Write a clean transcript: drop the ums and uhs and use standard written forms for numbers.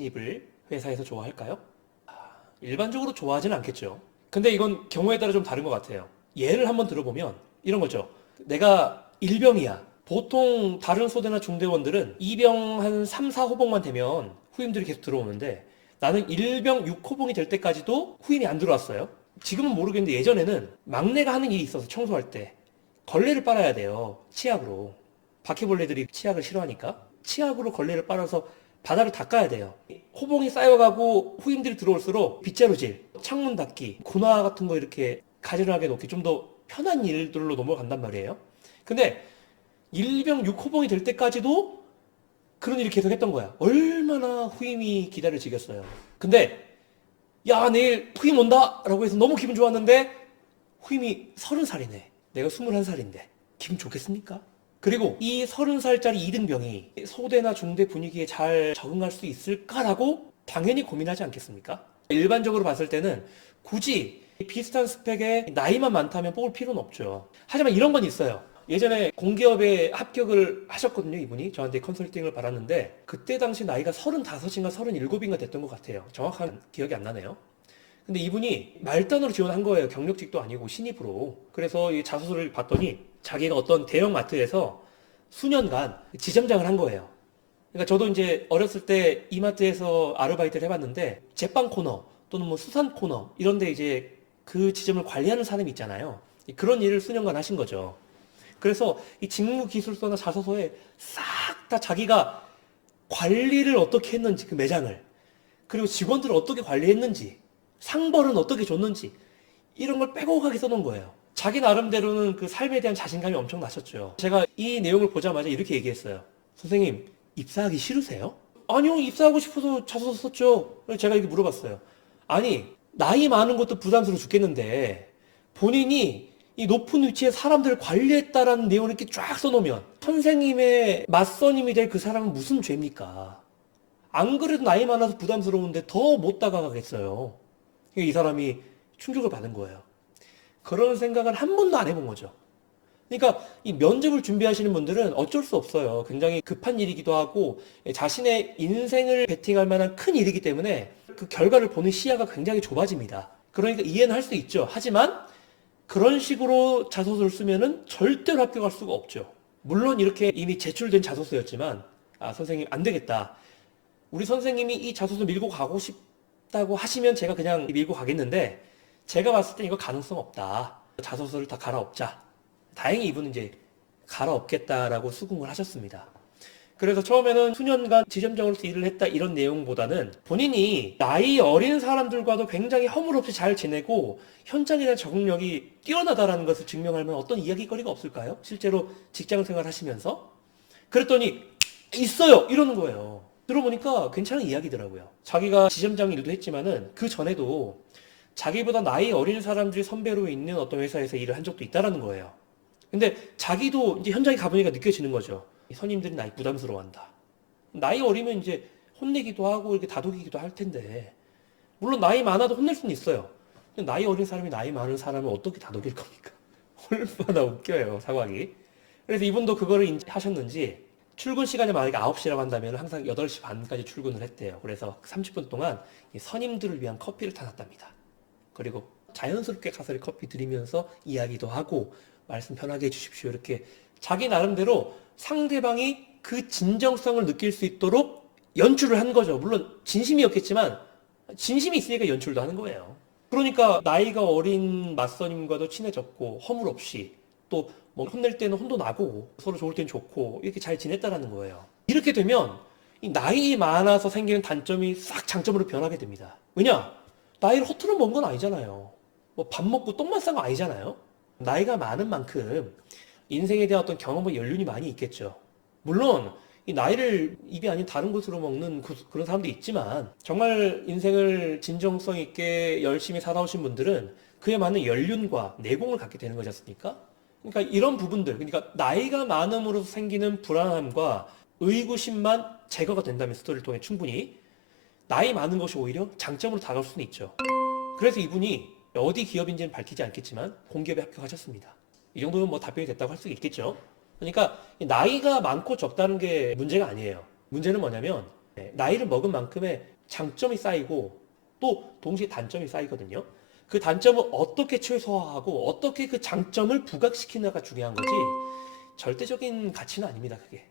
신입을 회사에서 좋아할까요? 일반적으로 좋아하지는 않겠죠. 근데 이건 경우에 따라 좀 다른 것 같아요. 예를 한번 들어보면 이런 거죠. 내가 일병이야. 보통 다른 소대나 중대원들은 이병 한 3, 4호봉만 되면 후임들이 계속 들어오는데 나는 일병 6호봉이 될 때까지도 후임이 안 들어왔어요. 지금은 모르겠는데 예전에는 막내가 하는 일이 있어서 청소할 때 걸레를 빨아야 돼요. 치약으로. 바퀴벌레들이 치약을 싫어하니까 치약으로 걸레를 빨아서 바닥을 닦아야 돼요. 호봉이 쌓여가고 후임들이 들어올수록 빗자루질, 창문 닫기, 군화 같은 거 이렇게 가지런하게 놓기 좀 더 편한 일들로 넘어간단 말이에요. 근데 일병 6호봉이 될 때까지도 그런 일을 계속 했던 거야. 얼마나 후임이 기다려지겠어요. 근데 야 내일 후임 온다 라고 해서 너무 기분 좋았는데 후임이 30살이네. 내가 21살인데 기분 좋겠습니까? 그리고 이 30살짜리 이등병이 소대나 중대 분위기에 잘 적응할 수 있을까라고 당연히 고민하지 않겠습니까? 일반적으로 봤을 때는 굳이 비슷한 스펙에 나이만 많다면 뽑을 필요는 없죠. 하지만 이런 건 있어요. 예전에 공기업에 합격을 하셨거든요, 이분이. 저한테 컨설팅을 받았는데, 그때 당시 나이가 35인가 37인가 됐던 것 같아요. 정확한 기억이 안 나네요. 근데 이분이 말단으로 지원한 거예요. 경력직도 아니고 신입으로. 그래서 이 자소서를 봤더니 자기가 어떤 대형 마트에서 수년간 지점장을 한 거예요. 그러니까 저도 이제 어렸을 때 이마트에서 아르바이트를 해봤는데 제빵 코너 또는 뭐 수산 코너 이런 데 이제 그 지점을 관리하는 사람이 있잖아요. 그런 일을 수년간 하신 거죠. 그래서 이 직무 기술서나 자소서에 싹 다 자기가 관리를 어떻게 했는지 그 매장을 그리고 직원들을 어떻게 관리했는지 상벌은 어떻게 줬는지 이런 걸 빼곡하게 써놓은 거예요. 자기 나름대로는 그 삶에 대한 자신감이 엄청 나셨죠. 제가 이 내용을 보자마자 이렇게 얘기했어요. 선생님, 입사하기 싫으세요? 아니요, 입사하고 싶어서 자소서 썼죠. 그래서 제가 이렇게 물어봤어요. 아니, 나이 많은 것도 부담스러워 죽겠는데 본인이 이 높은 위치에 사람들을 관리했다라는 내용을 이렇게 쫙 써놓으면 선생님의 맞선임이 될 그 사람은 무슨 죄입니까? 안 그래도 나이 많아서 부담스러운데 더 못 다가가겠어요. 이 사람이 충격을 받은 거예요. 그런 생각을 한 번도 안 해본 거죠. 그러니까 이 면접을 준비하시는 분들은 어쩔 수 없어요. 굉장히 급한 일이기도 하고 자신의 인생을 베팅할 만한 큰 일이기 때문에 그 결과를 보는 시야가 굉장히 좁아집니다. 그러니까 이해는 할 수 있죠. 하지만 그런 식으로 자소서를 쓰면은 절대로 합격할 수가 없죠. 물론 이렇게 이미 제출된 자소서였지만 아 선생님 안 되겠다. 우리 선생님이 이 자소서 밀고 가고 싶다고 하시면 제가 그냥 밀고 가겠는데 제가 봤을 때 이거 가능성 없다. 자소서를 다 갈아엎자. 다행히 이분은 이제 갈아엎겠다라고 수긍을 하셨습니다. 그래서 처음에는 수년간 지점장으로서 일을 했다 이런 내용보다는 본인이 나이 어린 사람들과도 굉장히 허물없이 잘 지내고 현장에 대한 적응력이 뛰어나다라는 것을 증명할 만한 어떤 이야기거리가 없을까요? 실제로 직장 생활 하시면서? 그랬더니 있어요! 이러는 거예요. 들어보니까 괜찮은 이야기더라고요. 자기가 지점장 일도 했지만은 그 전에도 자기보다 나이 어린 사람들이 선배로 있는 어떤 회사에서 일을 한 적도 있다라는 거예요. 근데 자기도 이제 현장에 가보니까 느껴지는 거죠. 선임들이 나이 부담스러워한다. 나이 어리면 이제 혼내기도 하고 이렇게 다독이기도 할 텐데 물론 나이 많아도 혼낼 수는 있어요. 근데 나이 어린 사람이 나이 많은 사람을 어떻게 다독일 겁니까? 얼마나 웃겨요 상황이. 그래서 이분도 그거를 인지하셨는지 출근 시간이 만약에 9시라고 한다면 항상 8시 반까지 출근을 했대요. 그래서 30분 동안 이 선임들을 위한 커피를 타놨답니다. 그리고 자연스럽게 가서 커피 드리면서 이야기도 하고 말씀 편하게 해주십시오. 이렇게 자기 나름대로 상대방이 그 진정성을 느낄 수 있도록 연출을 한 거죠. 물론 진심이었겠지만 진심이 있으니까 연출도 하는 거예요. 그러니까 나이가 어린 맞선임과도 친해졌고 허물 없이 또 뭐 혼낼 때는 혼도 나고 서로 좋을 땐 좋고 이렇게 잘 지냈다라는 거예요. 이렇게 되면 이 나이 많아서 생기는 단점이 싹 장점으로 변하게 됩니다. 왜냐? 나이를 허투루 먹은 건 아니잖아요. 뭐 밥 먹고 똥만 싼 거 아니잖아요. 나이가 많은 만큼 인생에 대한 어떤 경험과 연륜이 많이 있겠죠. 물론 이 나이를 입이 아닌 다른 곳으로 먹는 그런 사람도 있지만 정말 인생을 진정성 있게 열심히 살아오신 분들은 그에 맞는 연륜과 내공을 갖게 되는 거지 않습니까? 그러니까 이런 부분들, 그러니까 나이가 많음으로 생기는 불안함과 의구심만 제거가 된다면 스토리를 통해 충분히 나이 많은 것이 오히려 장점으로 다가올 수는 있죠. 그래서 이분이 어디 기업인지는 밝히지 않겠지만 공기업에 합격하셨습니다. 이 정도면 뭐 답변이 됐다고 할 수 있겠죠. 그러니까 나이가 많고 적다는 게 문제가 아니에요. 문제는 뭐냐면 네, 나이를 먹은 만큼의 장점이 쌓이고 또 동시에 단점이 쌓이거든요. 그 단점을 어떻게 최소화하고 어떻게 그 장점을 부각시키느냐가 중요한 거지 절대적인 가치는 아닙니다, 그게.